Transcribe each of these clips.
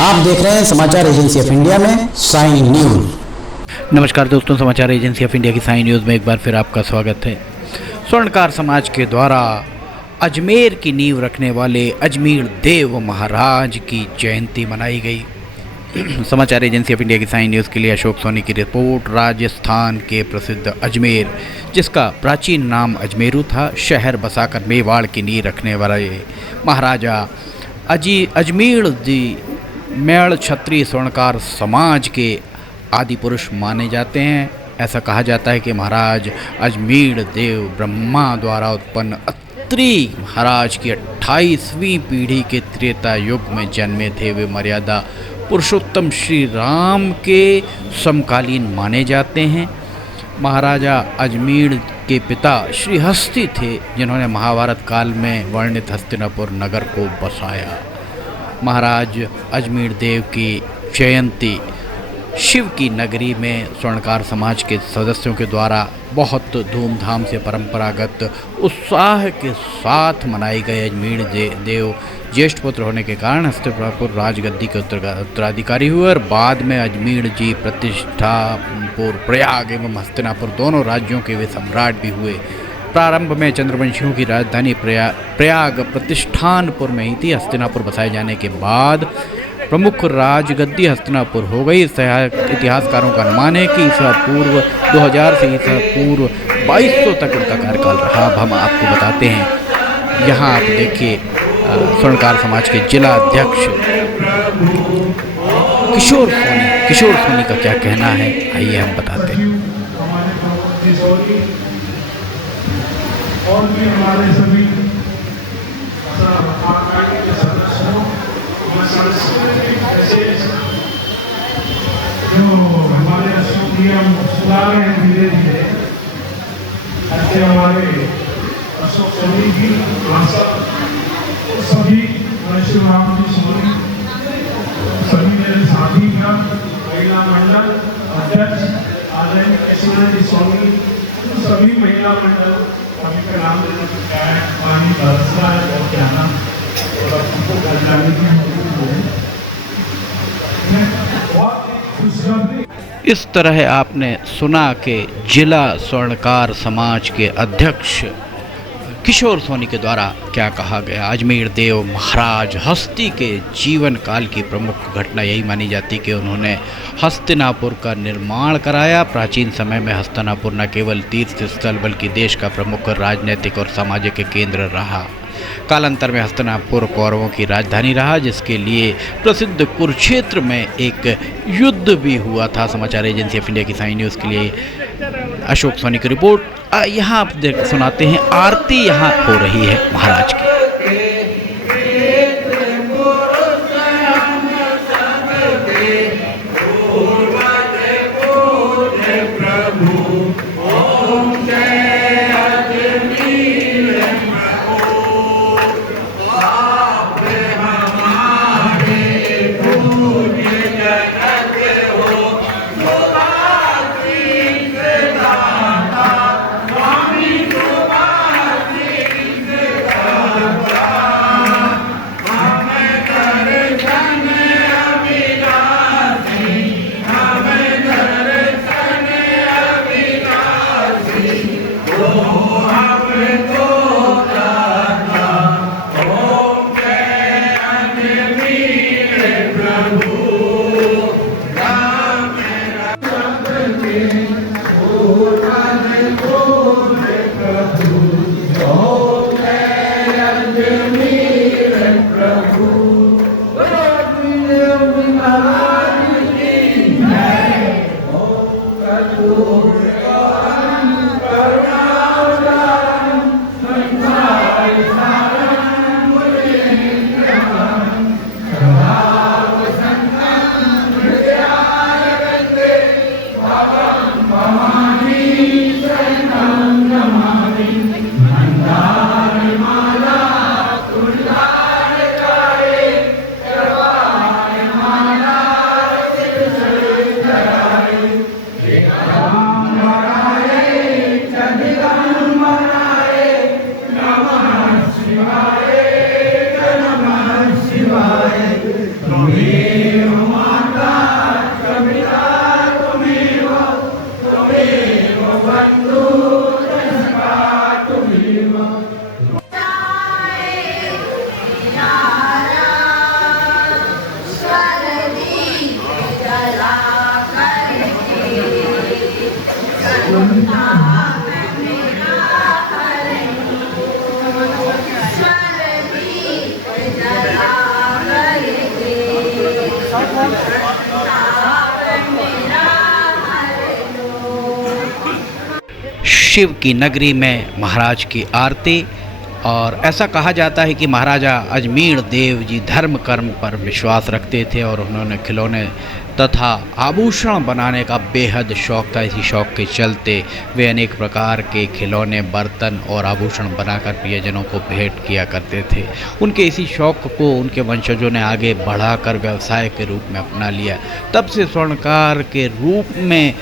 आप देख रहे हैं समाचार एजेंसी ऑफ इंडिया में साइन न्यूज। नमस्कार दोस्तों, समाचार एजेंसी ऑफ इंडिया की साइन न्यूज़ में एक बार फिर आपका स्वागत है। स्वर्णकार समाज के द्वारा अजमेर की नींव रखने वाले अजमेर देव महाराज की जयंती मनाई गई। समाचार एजेंसी ऑफ इंडिया की साइन न्यूज़ के लिए अशोक सोनी की रिपोर्ट। राजस्थान के प्रसिद्ध अजमेर, जिसका प्राचीन नाम अजमेरू था, शहर बसाकर मेवाड़ की नींव रखने वाले महाराजा अजमेर दी मेड़ क्षत्रिय स्वर्णकार समाज के आदि पुरुष माने जाते हैं। ऐसा कहा जाता है कि महाराज अजमेर देव ब्रह्मा द्वारा उत्पन्न अत्रि महाराज की 28वीं पीढ़ी के त्रेता युग में जन्मे थे। वे मर्यादा पुरुषोत्तम श्री राम के समकालीन माने जाते हैं। महाराजा अजमेर के पिता श्री हस्ती थे, जिन्होंने महाभारत काल में वर्णित हस्तिनापुर नगर को बसाया। महाराज अजमेर देव की जयंती शिव की नगरी में स्वर्णकार समाज के सदस्यों के द्वारा बहुत धूमधाम से परंपरागत उत्साह के साथ मनाई गई। अजमेर देव ज्येष्ठ पुत्र होने के कारण हस्तिनापुर राजगद्दी के उत्तराधिकारी हुए और बाद में अजमेर जी प्रतिष्ठापुर प्रयाग एवं हस्तिनापुर दोनों राज्यों के वे सम्राट भी हुए। प्रारंभ में चंद्रवंशियों की राजधानी प्रयाग प्रतिष्ठानपुर में ही थी। हस्तिनापुर बसाए जाने के बाद प्रमुख राजगद्दी हस्तिनापुर हो गई। इतिहासकारों का अनुमान है कि ईसा पूर्व 2000 से ईसा पूर्व 2200 तक उनका कार्यकाल रहा। अब हम आपको बताते हैं। यहाँ आप देखिए स्वर्णकार समाज के जिला अध्यक्ष किशोर सोनी का क्या कहना है, आइए हम बताते हैं। और भी हमारे सभी जो हमारे सुधार हैं धीरे धीरे, ऐसे हमारे अशोक सोनी की सभी राम जी सोनी, सभी मेरे साथी का महिला मंडल अध्यक्ष आदरणीय ऐश्वर्या जी सोनी, सभी महिला मंडल सभी का नाम पानी बरसना है और क्या नाम इस तरह आपने सुना कि जिला स्वर्णकार समाज के अध्यक्ष किशोर सोनी के द्वारा क्या कहा गया। अजमेर देव महाराज हस्ती के जीवन काल की प्रमुख घटना यही मानी जाती कि उन्होंने हस्तिनापुर का निर्माण कराया। प्राचीन समय में हस्तिनापुर न केवल तीर्थ स्थल बल्कि देश का प्रमुख राजनीतिक और सामाजिक केंद्र रहा। कालांतर में हस्तिनापुर कौरवों की राजधानी रहा, जिसके लिए प्रसिद्ध कुरुक्षेत्र में एक युद्ध भी हुआ था। समाचार एजेंसी ऑफ इंडिया की साइन न्यूज़ के लिए अशोक सोनी की रिपोर्ट। यहाँ आप सुनाते हैं, आरती यहाँ हो रही है महाराज की। शिव की नगरी में महाराज की आरती। और ऐसा कहा जाता है कि महाराजा अजमेर देव जी धर्म कर्म पर विश्वास रखते थे और उन्होंने खिलौने तथा आभूषण बनाने का बेहद शौक़ था। इसी शौक़ के चलते वे अनेक प्रकार के खिलौने, बर्तन और आभूषण बनाकर प्रियजनों को भेंट किया करते थे। उनके इसी शौक़ को उनके वंशजों ने आगे बढ़ाकर व्यवसाय के रूप में अपना लिया। तब से स्वर्णकार के रूप में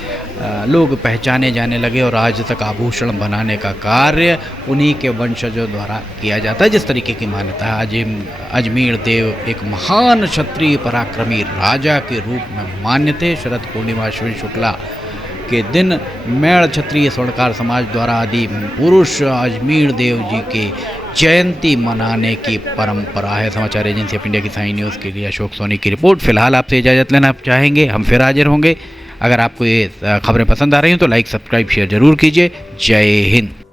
लोग पहचाने जाने लगे और आज तक आभूषण बनाने का कार्य उन्हीं के वंशजों द्वारा किया जाता है। जिस तरीके की मान्यता है, अजमेर देव एक महान क्षत्रिय पराक्रमी राजा के रूप में मान्य थे। शरद पूर्णिमा अश्विन शुक्ला के दिन मेड़ क्षत्रिय स्वर्णकार समाज द्वारा आदि पुरुष अजमेर देव जी के जयंती मनाने की परंपरा है। समाचार एजेंसी ऑफ इंडिया की साई न्यूज़ के लिए अशोक सोनी की रिपोर्ट। फिलहाल आपसे इजाज़त लेना चाहेंगे, हम फिर हाजिर होंगे। अगर आपको ये खबरें पसंद आ रही हैं तो लाइक, सब्सक्राइब, शेयर ज़रूर कीजिए। जय हिंद।